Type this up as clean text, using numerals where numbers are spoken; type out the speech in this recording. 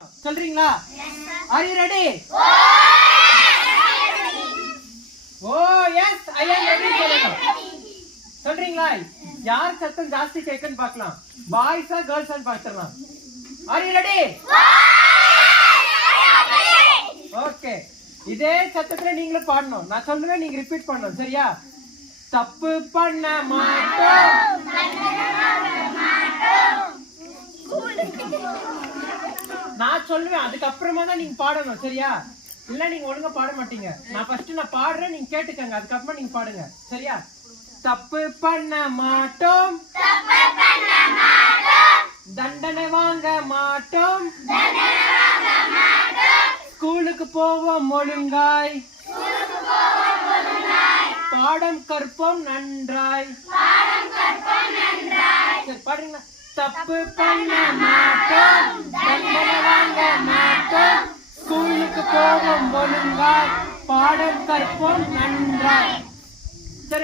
சொல்றீங்களா? Are you ready? Oh yes, I am ready சொல்லுங்க. சொல்றீங்களா? யார் சத்தம் ஜாஸ்தி கேக்குன்னு பார்க்கலாம். பாய்ஸா கேர்ள்ஸா பார்த்துறலாம். Are you ready? ஓகே. இதே சத்தத்துல நீங்களும் பாடணும். நான் சொல்லுவேன் நீங்க ரிப்பீட் பண்ணணும். சரியா? தப்பு பண்ண மாட்டோம். நான் சொல்லுவேன் அதுக்கு அப்புறமா தான் நீங்க பாடணும். சரியா? இல்ல நீங்க ஒழுங்கா பாட மாட்டீங்க. நான் பாடுறேன், நீங்க கேட்டுக்கங்க. அதுக்கப்புறமா நீங்க பாடுங்க. சரியா? தப்பு பண்ண மாட்டோம், தண்டனை வாங்க மாட்டோம், ஸ்கூலுக்கு போவோம் ஒழுங்காய், பாடம் கற்போம் நன்றாய். சரி பாடுறீங்களா? தப்பு பண்ண மாட்டோம், தண்டனை வாங்க மாட்டோம், ஸ்கூலுக்கு போவோம் ஒழுங்காய், பாடம் கற்போம்